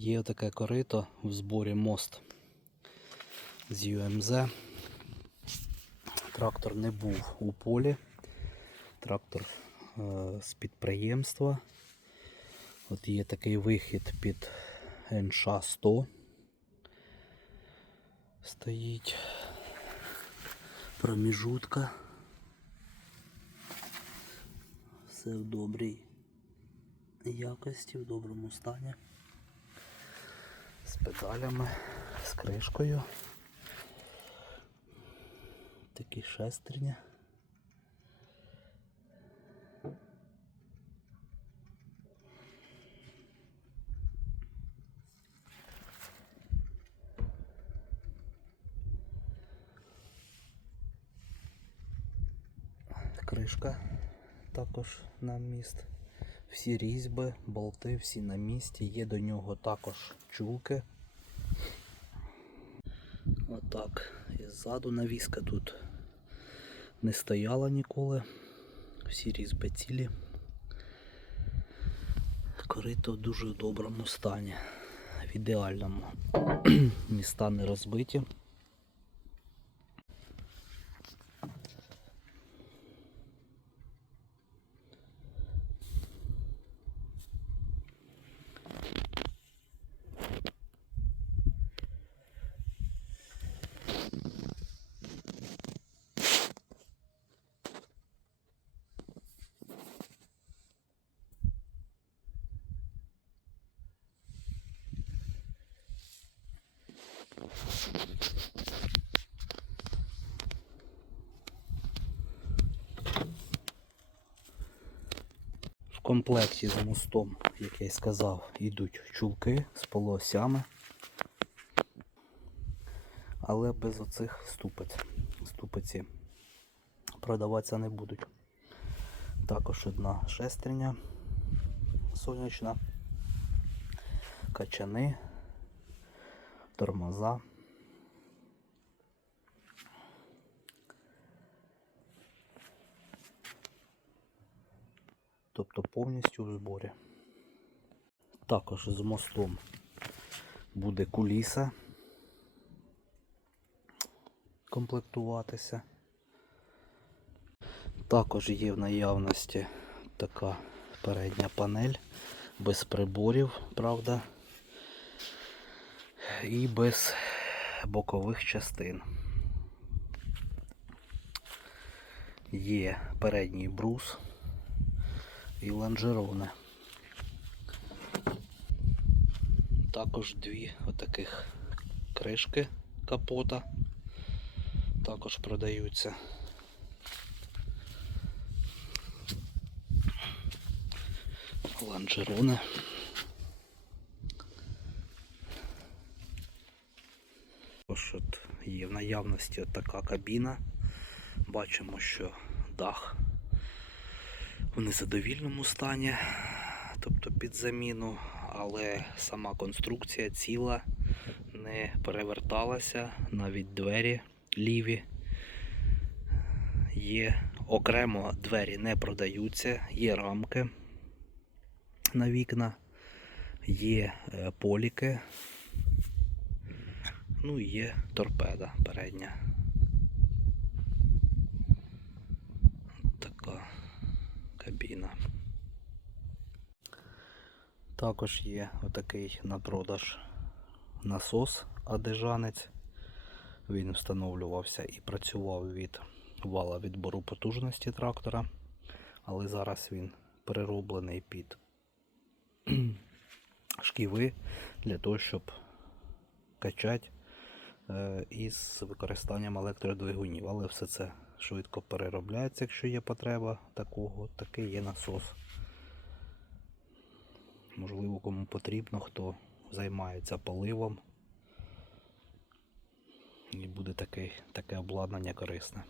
Є таке корито в зборі мост з ЮМЗ. Трактор не був у полі. Трактор е, з підприємства. От є такий вихід під НШ 100. Стоїть проміжутка. Все в добрій якості, в доброму стані. З педалями, з кришкою. Такі шестерня. Кришка також на міст. Всі різьби, болти, всі на місці. Є до нього також чулки. Отак. І ззаду навіска тут не стояла ніколи. Всі різьби цілі. Корито в дуже доброму стані. В ідеальному. Міста не розбиті. Комплекті з мостом, як я й сказав, йдуть чулки з полуосями. Але без оцих ступиць. Ступиці продаватися не будуть. Також одна шестерня сонячна, качани, тормоза. Тобто повністю в зборі. Також з мостом буде куліса комплектуватися. Також є в наявності така передня панель без приборів, правда, і без бокових частин. Є передній брус і лонжерони. Також дві отаких кришки капота також продаються. Лонжерони. Також от є в наявності така кабіна. Бачимо, що дах в незадовільному стані, тобто під заміну, але сама конструкція ціла, не переверталася, навіть двері ліві. Є окремо двері не продаються, є рамки на вікна, є е, поліки, ну і є торпеда передня. Така кабіна. Також є отакий на продаж насос адежанець. Він встановлювався і працював від вала відбору потужності трактора, але зараз він перероблений під шківи для того, щоб качати е, із використанням електродвигунів. Але все це швидко переробляється, якщо є потреба такого, такий є насос. Можливо, кому потрібно, хто займається поливом. І буде таке, таке обладнання корисне.